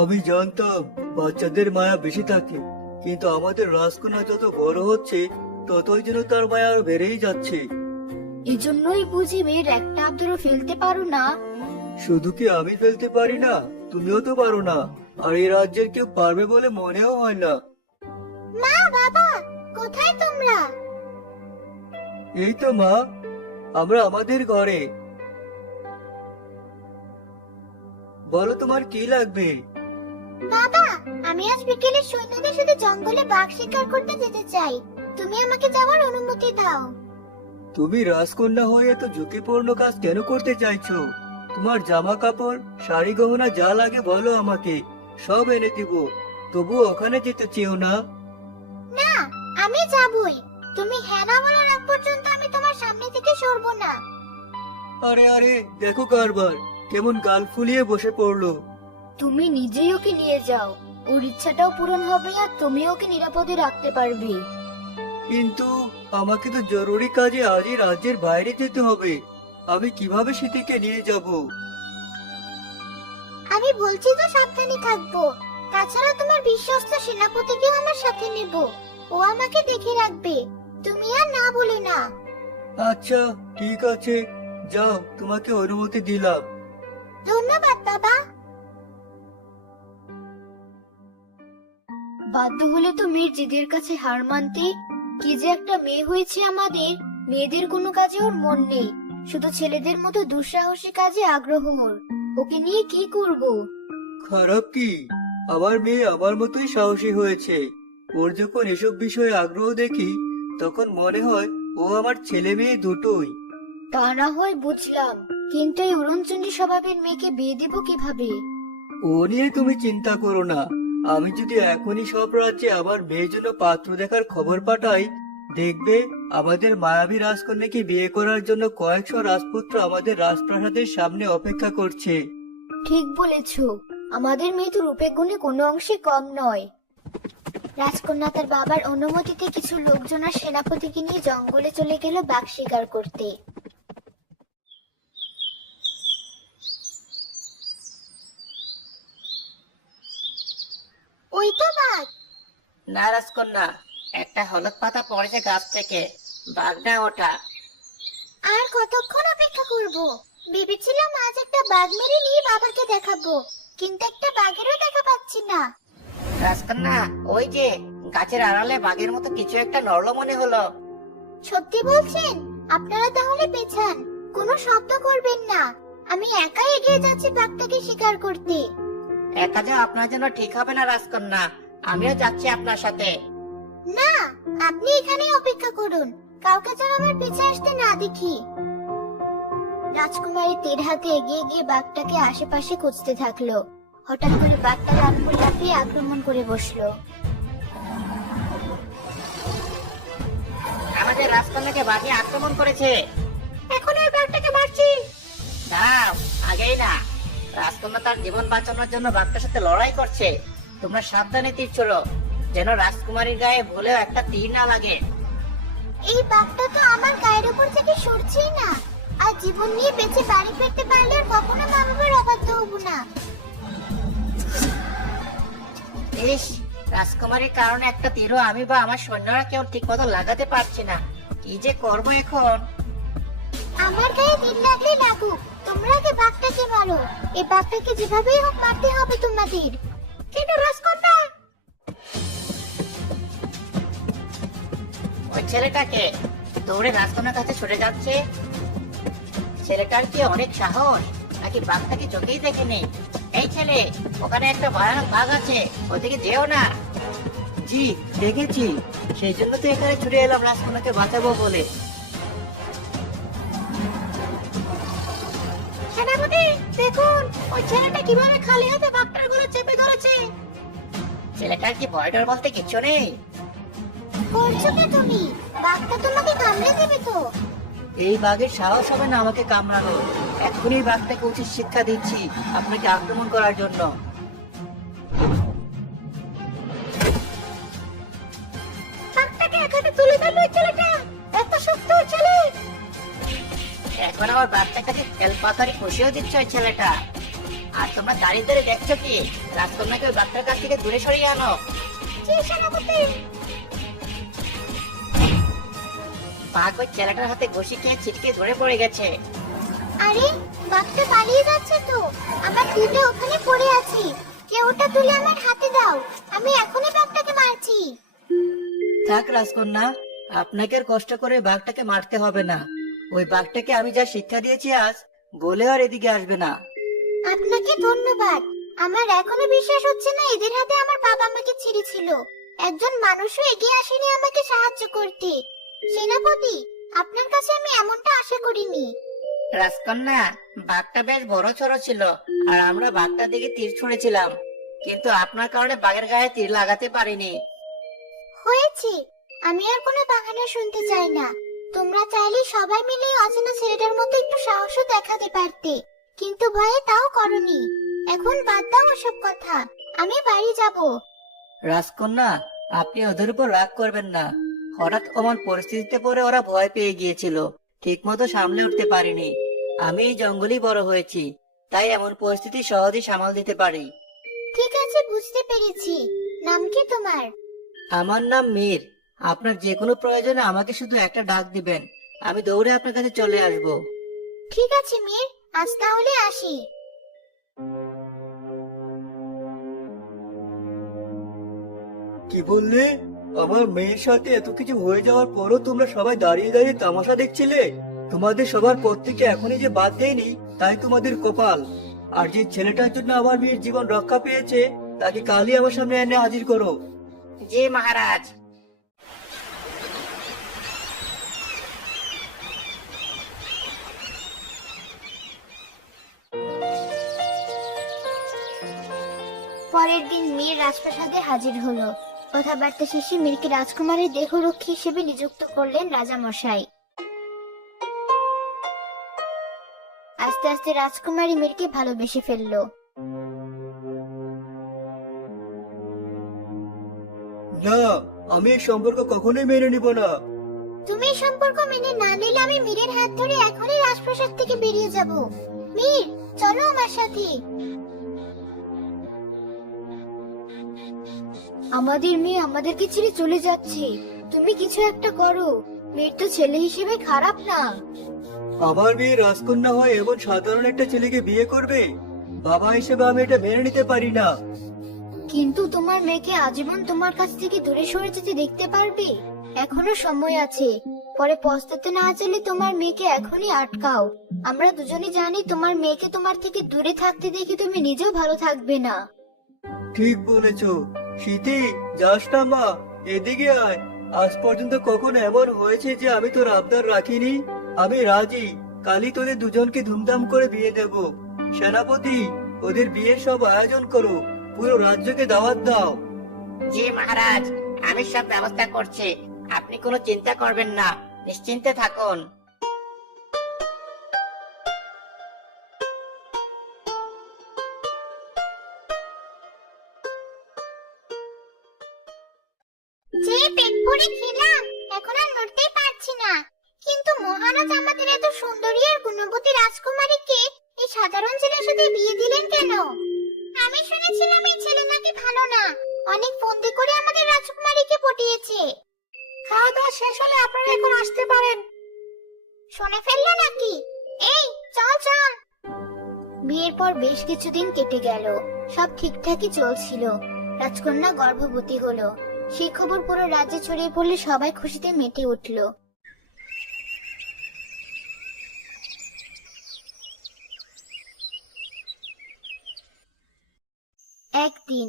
আমি জানতাম বাচ্চাদের মায়া বেশি থাকে, কিন্তু আমাদের রাজকন্যা যত বড় হচ্ছে ততই যেন তার মায়া আরো বেড়েই যাচ্ছে। এজন্যই বুঝি মেয়ের একটা আবদারও ফেলতে পারো না। শুধু কি আমি ফেলতে পারি না, তুমিও তো পারো না। আর এই রাজ্যের কেউ পারবে বলে মনেও হয় না। মা, বাবা, কোথায় তোমরা? এই তো মা, আমরা আমাদের ঘরে। বলো তোমার কি লাগবে? বাবা, আমি আজ বিকেলে সৈন্যদের সাথে জঙ্গলে বাঘ শিকার করতে যেতে চাই। তুমি আমাকে যাওয়ার অনুমতি দাও। তুমি রাজকন্যা হয়ে এত ঝুঁকিপূর্ণ কাজ কেন করতে চাইছো? তোমার জামা কাপড়, শাড়ি গহনা যা লাগে বলো আমাকে, সব এনে দিব। তবু ওখানে যেতে চেও না। না, আমি যাবই। তুমি হ্যাঁ না বলার আগ পর্যন্ত আমি তোমার সামনে থেকে সরবো না। আরে আরে, দেখো কারবার কেমন গাল ফুলিয়ে বসে পড়লো। তুমি নিজেই ওকে নিয়ে যাও। ওর ইচ্ছাটাও পূরণ হবে আর তুমি ওকে নিরাপদে রাখতে পারবে। কিন্তু আমাকে তো জরুরি কাজে আজই রাজ্যের বাইরে যেতে হবে। আমি কিভাবে সিটিকে নিয়ে যাব? আমি বলছি তো সাবধানে থাকবো। তাছাড়া তোমার বিশ্বস্ত সেনাপতিকেও আমার সাথে নেব। ও আমাকে দেখে রাখবে। তুমি আর না বলে না। আচ্ছা ঠিক আছে, যাও, তোমাকে অনুমতি দিলাম। ধন্যবাদ বাবা। বাধ্য হলে তো মেয়ের জিদের কাছে হার মানতে। কি যে একটা মেয়ে হয়েছে আমাদের। মেয়েদের কোনো কাজে ওর মন নেই, শুধু ছেলেদের মতো দুঃসাহসী কাজে আগ্রহ ওর। ওকে নিয়ে কি করব? খারাপ কি? আমার মেয়ে আমার মতোই সাহসী হয়েছে। ওর যখন এসব বিষয়ে আগ্রহ দেখি তখন মনে হয় ও আমার ছেলে মেয়ে দুটোই। তা না হয় বুঝলাম, কিন্তু এই উড়নচণ্ডী স্বভাবের মেয়েকে বিয়ে দেব কিভাবে? ও নিয়ে তুমি চিন্তা করো না। আমি যদি এখনই সব রাজ্যে আমার মেয়ের জন্য পাত্র দেখার খবর পাঠাই, দেখবে আমাদের মায়াবী রাজকন্যাকে বিয়ে করার জন্য কয়েকশো রাজপুত্র আমাদের রাজপ্রাসাদের সামনে অপেক্ষা করছে। ঠিক বলেছ। আমাদের মেয়ে তো রূপে গুণে কোনো অংশে কম নয়। রাজকন্যা তার বাবার অনুমতিতে কিছু লোকজন আর সেনাপতিকে নিয়ে জঙ্গলে চলে গেল বাঘ শিকার করতে। ওই তো বাঘ। না রাজকন্যা, একটা হলুদ পাতা পড়েছে গাছ থেকে। বাঘটা ওটা। আর কতক্ষণ অপেক্ষা করব? ভেবেছিলাম আজ একটা বাঘ মেরে নিয়ে বাবাকে দেখাবো, কিন্তু একটা বাঘেরও দেখা পাচ্ছি না। রাজকন্যা, ওই যে গাছের আড়ালে বাঘের মতো কিছু একটা নড়লো মনে হলো। সত্যি বলছেন? আপনারা তাহলে পেছান, কোনো শব্দ করবেন না। আমি একাই এগিয়ে যাচ্ছি বাঘটাকে শিকার করতে। একা যাও আপনার জন্য ঠিক হবে না রাজকন্যা, আমিও যাচ্ছি আপনার সাথে। না, আপনি এখানেই অপেক্ষা করুন। কাউকে যেন আমার পিছে আসতে না দেখি। রাজকুমারী তীর হাতে এগিয়ে গিয়ে বাঘটাকে আশেপাশে খুঁজতে থাকলো। হঠাৎ করে বাঘটা লাফিয়ে লাফিয়ে আক্রমণ করে বসলো। আমাদের রাজকন্যাকে বাঘে আক্রমণ করেছে। এখন ওই বাঘটাকে মারছি। দাঁড়াও, আগেই না। রাজকন্যা তার জীবন বাঁচানোর জন্য বাঘটার সাথে লড়াই করছে। তোমরা সাবধানে তীর ছোড়ো, যেন রাজকুমারীর গায়ে ভুলেও একটা তীর না লাগে। এই বাঘটা তো আমার গায়ের উপর থেকে সরছেই না। আর জীবন নিয়ে বেঁচে বাড়ি ফিরতে পারলে আর কখনো মা বাবার অবাধ্য হব না। ইস, রাজকুমারীর কারণে একটা তীরও আমি বা আমার সৈন্যরা কেউ ঠিক মতো লাগাতে পারছি না। কি যে করবো এখন? আমার গায়ে তীর লাগলে লাগুক, তোমরা আগে বাঘটাকে মারো। এই বাঘটাকে যেভাবেই হোক মারতে হবে তোমাদের। কিন্তু রাজকন্যা, ওই ছেলেটাকে দৌড়ে রাজকন্যার কাছে ছুটে যাচ্ছে। ছেলেটার কি অনেক সাহস, নাকি বাঘটাকে চোখেই দেখেনি? এই ছেলে, ওখানে একটা ভয়ানক বাঘ আছে, ওদিকে যেও না। জি, দেখেছি, সেই জন্য তো এখানে ছুটে এলাম রাজকন্যাকে বাঁচাবো বলে। সেনাপতি দেখুন, ওই ছেলেটা কিভাবে খালি হাতে বাঘটার গলা চেপে ধরেছে। ছেলেটার কি ভয় ডর বলতে কিছু নেই? করছো কি তুমি? বাঘটা তোমাকে কামড়ে দেবে তো। এই বাঘের সাহস হবে না আমাকে কামড়ানো। এখনই বাঘটাকে উচিত শিক্ষা দিচ্ছি আপনাকে আক্রমণ করার জন্য। বাঘটাকে এখানে তুলে ফেললো ওই ছেলেটা। এত শক্ত ওই ছেলে। এখন আমার বাচ্চাটাকে তেল পাতারি খুশিও দিচ্ছে ওই ছেলেটা। আর তোমরা দাঁড়িয়ে দাঁড়িয়ে দেখছো কি? রাজকন্যাকে ওই বাঘটার কাছ থেকে দূরে সরিয়ে আনো। জি সেনাপতি। বাঘ ওই ছেলেটার হাতে ঘুষি খেয়ে ছিটকে ধরে পড়ে গেছে। আরে বাঘটা পালিয়ে যাচ্ছে তো, আমার দুটো ওখানে পড়ে আছে। কেউ ওটা তুলে আমার হাতে দাও, আমি এখনই বাঘটাকে মারছি। থাক রাজকন্যা, আপনাকে আর কষ্ট করে বাঘটাকে মারতে হবে না। ওই বাঘটাকে আমি যা শিক্ষা দিয়েছি আজ, বলে আর এদিকে আসবে না। আপনাকে ধন্যবাদ। আমার এখনো বিশ্বাস হচ্ছে না এদের হাতে আমার বাবা আমাকে ছেড়েছিল। একজন মানুষও এগিয়ে আসেনি আমাকে সাহায্য করতে। সেনাপতি, আপনার কাছে আমি এমনটা আশা করিনি। রাজকন্যা, বাঘটা বেশ বড় সড়ো ছিল, আর আমরা বাঘটার দিকে তীর ছুঁড়েছিলাম, কিন্তু আপনার কারণে বাঘের গায়ে তীর লাগাতে পারিনি। হয়েছে, আমি আর কোনো বাহানা শুনতে চাই না। তোমরা চাইলে সবাই মিলে এই অচেনা ছেলেটার মতো একটু সাহসও দেখাতে পারতে, কিন্তু ভয়ে তাও করনি। এখন বাদ দাও ওসব কথা, আমি বাড়ি যাব। রাজকন্যা, আপনি ওদের উপর রাগ করবেন না। হঠাৎ অমন পরিস্থিতিতে পড়ে ওরা ভয় পেয়ে গিয়েছিল, ঠিক মতো সামলে উঠতে পারিনি। আমি এই জঙ্গলেই বড় হয়েছি, তাই এমন পরিস্থিতি সহজেই সামাল দিতে পারি। ঠিক আছে, বুঝতে পেরেছি। নাম কি তোমার? আমার নাম মীর। আপনার যে কোনো প্রয়োজনে আমাকে শুধু একটা ডাক দিবেন, আমি দৌড়ে আপনার কাছে চলে আসব। ঠিক আছে মীর, আজ তাহলে আসি। কি বললে? আমার মেয়ের সাথে এত কিছু হয়ে যাওয়ার পরও তোমরা সবাই দাঁড়িয়ে দাঁড়িয়ে তামাশা দেখছিলে? তোমাদের সবার প্রত্যেকে এখনই যে বাদ দেয়নি, তাই তোমাদের কপাল। আর যে ছেলেটার জন্য আমার মেয়ের জীবন রক্ষা পেয়েছে, তাকে কালই আমার সামনে এনে হাজির করো। জি মহারাজ। পরের দিন মীর রাজপ্রাসাদে হাজির হলো। কথাবার্তা শেষে মীরকে রাজকুমারের দেহরক্ষী হিসেবে নিযুক্ত করলেন রাজামশাই। আস্তে আস্তে রাজকুমারী মীরকে ভালোবেসে ফেললো। না, আমি এই সম্পর্ক কখনোই মেনে নিব না। তুমি এই সম্পর্ক মেনে না নিলে আমি মীরের হাত ধরে এখনই রাজপ্রাসাদ থেকে বেরিয়ে যাব। মীর, চলো আমার সাথে। আমাদের মেয়ে আমাদেরকে ছেড়ে চলে যাচ্ছে, তুমি কিছু একটা করো। মীর তো ছেলে হিসেবে খারাপ না। আমার মেয়ে রাজকন্যা হয় এমন সাধারণ একটা ছেলেকে বিয়ে করবে? বাবা হিসেবে আমি এটা মেনে নিতে পারি না। কিন্তু তোমার মেয়েকে আজীবন তোমার কাছ থেকে দূরে সরে যেতে দেখতে পারবে? এখনো সময় আছে, পরে পস্তাতে না চাইলে তোমার মেয়েকে এখনই আটকাও। আমরা দুজনে জানি তোমার মেয়েকে তোমার থেকে দূরে থাকতে দেখে তুমি নিজেও ভালো থাকবে না। ঠিক বলেছো। শীতে, যাস না মা, এদিকে আয়। আজ পর্যন্ত কখনো এমন হয়েছে যে আমি তোর আবদার রাখিনি? আমি রাজি, কালই তোদের দুজনকে ধুমধাম করে বিয়ে দেব। সেনাপতি, ওদের বিয়ের সব আয়োজন করো, পুরো রাজ্যকে দাওয়াত দাও। জি মহারাজ, আমি সব ব্যবস্থা করছি, আপনি কোনো চিন্তা করবেন না, নিশ্চিন্তে থাকুন। যে পেট ভরে খেলাম, এখন আর নড়তেই পারছি না। কিন্তু মহারাজ আমাদের এত সুন্দরী আর গুণবতী রাজকুমারীকে এই সাধারণ ছেলের সাথে বিয়ে দিলেন কেন? আমি শুনেছিলাম এই ছেলে নাকি ভালো না, অনেক ফন্দি করে আমাদের রাজকুমারীকে পটিয়েছে। খাওয়া দাওয়া শেষ হলে আপনারা এখন আসতে পারেন। শুনে ফেললে নাকি? এই চল চল। বিয়ের পর বেশ কিছুদিন কেটে গেল, সব ঠিকঠাকই চলছিল। রাজকন্যা গর্ভবতী হলো। সেই খবর পুরো রাজ্যে ছড়িয়ে পড়লে সবাই খুশিতে মেতে উঠল। একদিন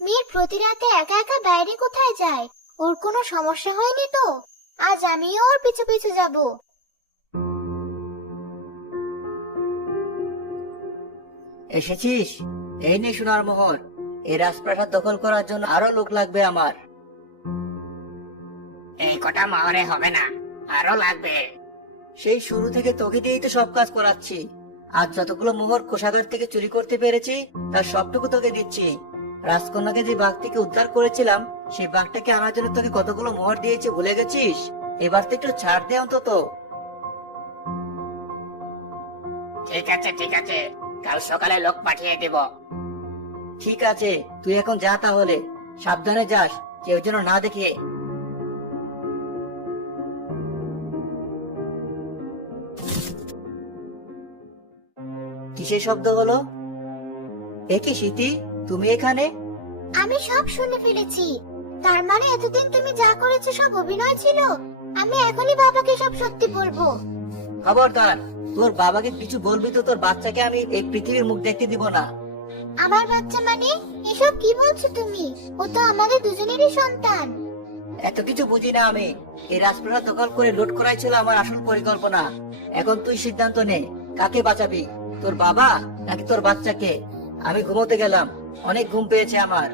মীর প্রতি রাতে একা একা বাইরে কোথায় যায়? ওর কোনো সমস্যা হয়নি তো? আজ আমিও ওর পিছু পিছু যাব। এসেছিস? এই নে সোনার মোহর, এই রাজপ্রাসাদ দখল করার জন্য আরো লোক লাগবে আমার। এই কটা মোহরে হবে না, আরো লাগবে। সেই শুরু থেকে তোকে দিয়েই তো সব কাজ করাচ্ছি। আজ যতগুলো মোহর কোষাগার থেকে চুরি করতে পেরেছি, তার সবটুকু তোকে দিচ্ছি। রাজকন্যাকে যে বাঘ থেকে উদ্ধার করেছিলাম, সেই বাঘটাকে আনার জন্য তোকে কতগুলো মোহর দিয়েছি ভুলে গেছিস? এবার তো একটু ছাড় দে অন্তত। ঠিক আছে ঠিক আছে, কাল সকালে লোক পাঠিয়ে দেব। ঠিক আছে, তুই এখন যা তাহলে, সাবধানে যাস, কেউ যেন না দেখে। কিসের শব্দ হলো? এ কি স্মৃতি, তুমি এখানে? আমি সব শুনে ফেলেছি। তার মানে এতদিন তুমি যা করেছো সব অভিনয় ছিল। আমি এখনই বাবাকে সব সত্যি বলবো। খবরদার, তোর বাবাকে কিছু বলবি তো তোর বাচ্চাকে আমি এই পৃথিবীর মুখ দেখতে দিব না। আমার বাচ্চা মানে? এসব কি বলছো তুমি? ও তো আমাদের দুজনেরই সন্তান। এত কিছু বুঝি না আমি। এই রাজপ্রাসাদ দখল করে লুট করাই ছিল আমার আসল পরিকল্পনা। এখন তুই সিদ্ধান্ত নে, কাকে বাঁচাবি, তোর বাবা নাকি তোর বাচ্চাকে? আমি ঘুমোতে গেলাম, অনেক ঘুম পেয়েছে আমার।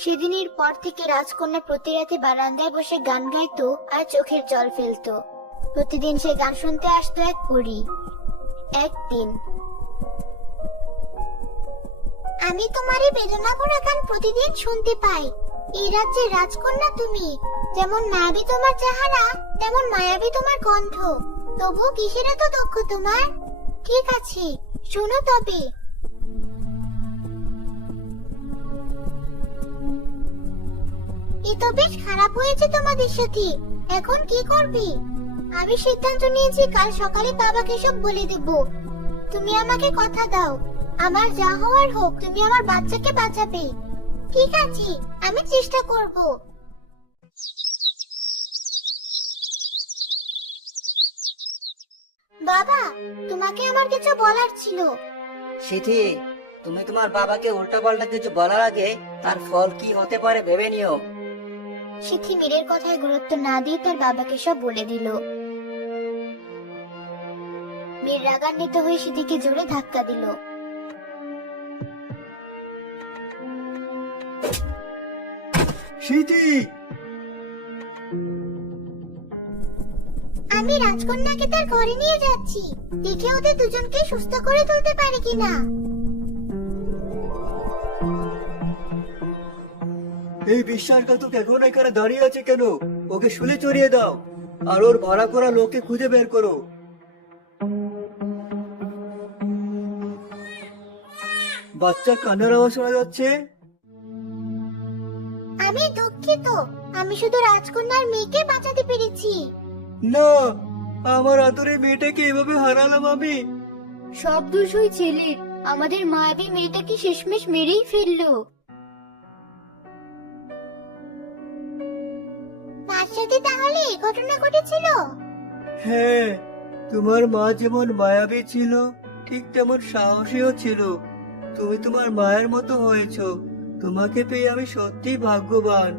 সেদিনের পর থেকে রাজকন্যা প্রতি রাতে বারান্দায় বসে গান গাইতো আর চোখের জল ফেলতো। প্রতিদিন সে গান শুনতে আসতো এক পরী। একদিন, আমি তোমারই বেদনা ভরা গান প্রতিদিন শুনতে পাই। এই রাজ্যের রাজকন্যা তুমি। যেমন মায়াবী তোমার চেহারা, তেমন মায়াবী তোমার কণ্ঠ। তবু কিসের এত দুঃখ তোমার? ঠিক আছে, শোনো তবে। এ তো বেশ খারাপ হয়েছে তোমাদের সাথে। এখন কি করবে? আমি সিদ্ধান্ত নিয়েছি কাল সকালে বাবাকে সব বলে দেব। তুমি আমাকে কথা দাও, আমার যা হওয়ার হোক, তুমি আমার বাচ্চাকে বাঁচাবে। ঠিক আছে, আমি চেষ্টা করব। বাবা, তোমাকে আমার কিছু বলার ছিল। সিথি, তুমি তোমার বাবাকে উল্টাপাল্টা কিছু বলার আগে তার ফল কি হতে পারে ভেবে নিও। সিথি মীরের কথায় গুরুত্ব না দিয়ে তার বাবাকে সব বলে দিল। মীর রাগান্বিত হয়ে সিথিকে জোরে ধাক্কা দিল। সিথি, আমি রাজকন্যাকে তার ঘরে নিয়ে যাচ্ছি। দেখে ওদের দুজনকে সুস্থ করে তুলতে পারি কিনা। এই বিশ্বাসঘাতক এখন এখানে দাঁড়িয়ে আছে কেন? ওকে শুলে চড়িয়ে দাও, আর ওর ভাড়া করা লোককে খুঁজে বের করো। বাচ্চার কান্নার আওয়াজ শোনা যাচ্ছে। আমি দুঃখিত, আমি শুধু রাজকন্যার মেয়েকে বাঁচাতে পেরেছি। না, আমার আদরের মেয়েটাকে এভাবে হারালাম আমি। সব দোষ ওই ছেলের। আমাদের মায়াবী মেয়েটাকে শেষমেশ মেরেই ফেললো। তার সাথে তাহলে এই ঘটনা ঘটেছিল? হ্যাঁ, তোমার মা যেমন মায়াবী ছিল, ঠিক তেমন সাহসীও ছিল। তুমি তোমার মায়ের মতো হয়েছো। তোমাকে পেয়ে আমি সত্যিই ভাগ্যবান।